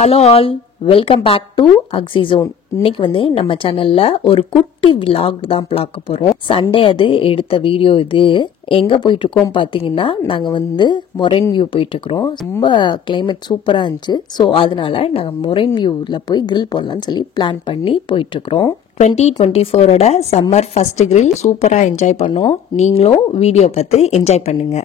Hello all, welcome back to Aksi zone. இன்னைக்கு நம்ம சேனல்ல ஒரு குட்டி விலாக் தான் பார்க்க போறோம். சண்டே அது எடுத்த வீடியோ இது. எங்க போயிட்டு இருக்கோம் பாத்தீங்கன்னா, நாங்க மொரைன் வியூ போயிட்டு இருக்கிறோம். ரொம்ப கிளைமேட் சூப்பரா இருந்துச்சு. ஸோ அதனால நாங்க மொரைன் வியூல போய் கிரில் போடலாம்னு சொல்லி பிளான் பண்ணி போயிட்டு இருக்கிறோம். 2024ஓட சம்மர் ஃபர்ஸ்ட் கிரில் சூப்பரா என்ஜாய் பண்ணோம். நீங்களும் வீடியோ பார்த்து என்ஜாய் பண்ணுங்க.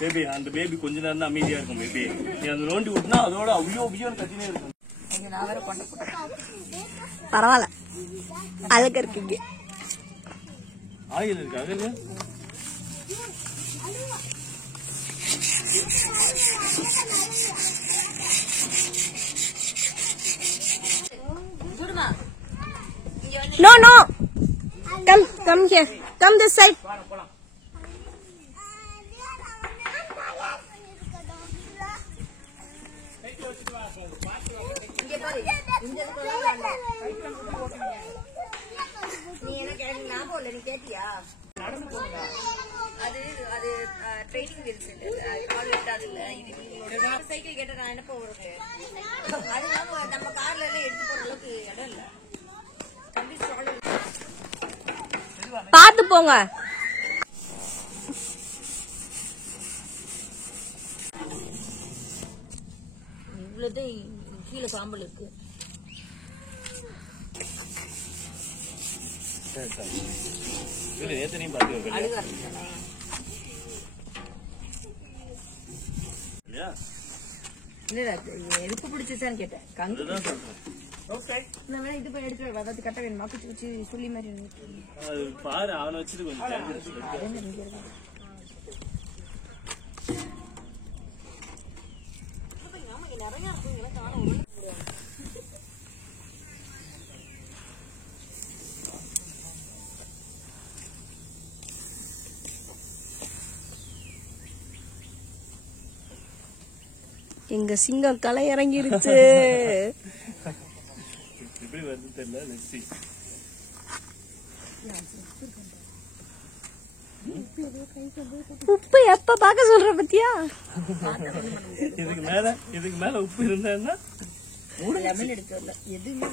பேபி அந்த பேபி கொஞ்ச நேரம் தான் அமைதியா இருக்கும். பேபி நீ அந்த நோண்டி விட்டுனா அதோட அவ்வியோ கத்தினே இருக்கும். பரவாயில்ல, அழகா இருக்கீங்க. ஆயில் இருக்கு அழகு. No, no. Come here. Come this side. பாத்து போங்க. இவ்வளவு கீழே சாம்பல் இருக்கு. எதுக்கு பிடிச்சிச்சான்னு கேட்டேன். இது போய் எடுத்து அதாவது கட்ட வேணுமா? குச்சி குச்சி சொல்லி மாதிரி பாரு, அவனை வச்சுட்டு கொஞ்சம் எங்க சிங்கம் களை இறங்கிருச்சு. எப்படி வருது தெரியல. Let's see. உப்பு எப்ப பாக்க சொல்ற பத்தியா? இதுக்கு மேல உப்பு இருந்தா லெமன் எடுக்கல, எதுவுமே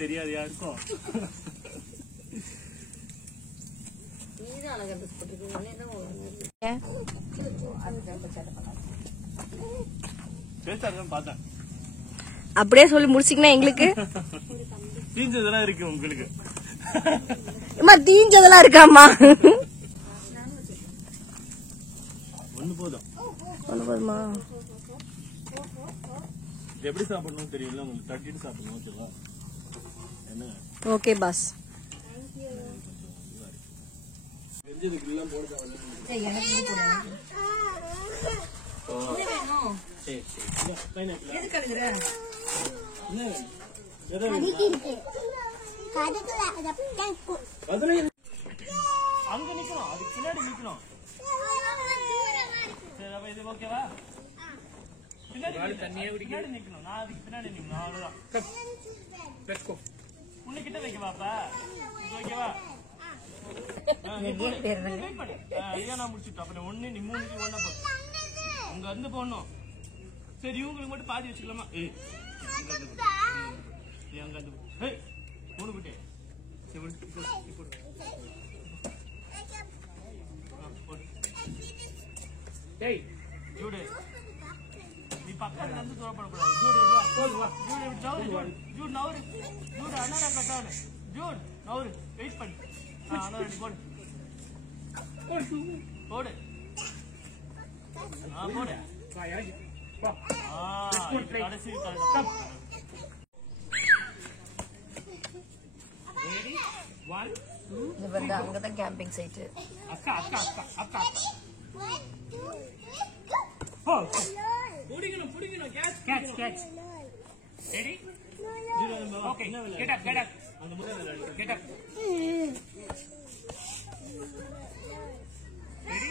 தெரியாது யாருக்கும். பார்த்தேன் அப்படியே சொல்லி முடிச்சிங்கன்னா எங்களுக்கு தீஞ்சதெல்லாம் இருக்கு. உங்களுக்கு தீஞ்சதெல்லாம் இருக்காமா? ஒண்ணு போதும். ஒண்ணு போதுமா? எப்படி சாப்பிடணும் தெரியல உங்களுக்கு. தட்டிட்டு சாப்பிடணும். ஓகேவா? என்ன? Okay boss. அங்க நிக்கணும், அதுக்கு பின்னாடி நிக்கணும். சரி, அப்ப இது ஓகேவா? பின்னாடி நிக்கணும். நான் அதுக்கு பின்னாடி நிக்கணும். அவ்வளவுதான். உன்னிக்கிட்ட வைக்கவாப்பா. இது ஓகேவா? நான் முடிச்சுட்டேன். அப்புறம் ஒண்ணு நீ மூணு ஒண்ணா போ. அங்க வந்து போடணும். சரி, இவங்களுக்கு மட்டும் பாதி வச்சுக்கலாமா? அங்க வந்து மூணு போட்டே. சரி, ஜூடு நீ பக்கத்துல இருந்து தூரப்படக்கூடாது. ஜூடு ஜூட் நவரு ஜூட் அண்ணா கட்டாரு ஜூட் நவரு வெயிட் பண்ணு அண்ணா ரெடி போடு போடு போடு கடைசி அங்கதான் கேம்பிங் சைட்டு. அக்கா அக்கா அக்கா அக்கா புடிக்கணும் புடிக்கணும் catch catch catch ready okay get up அந்த முதல்ல கெட் அப் ரெடி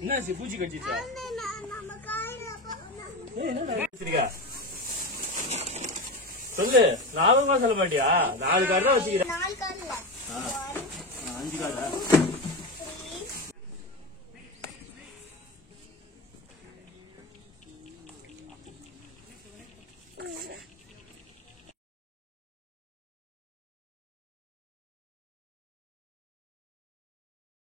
என்ன சி பூச்சி கடிச்சிச்சா என்னடா சொல்லு 4 சொல்ல மாட்டியா 4 கார்டு தான் வச்சுக்கிறேன் 4 கார்டு இல்ல 5 கார்டா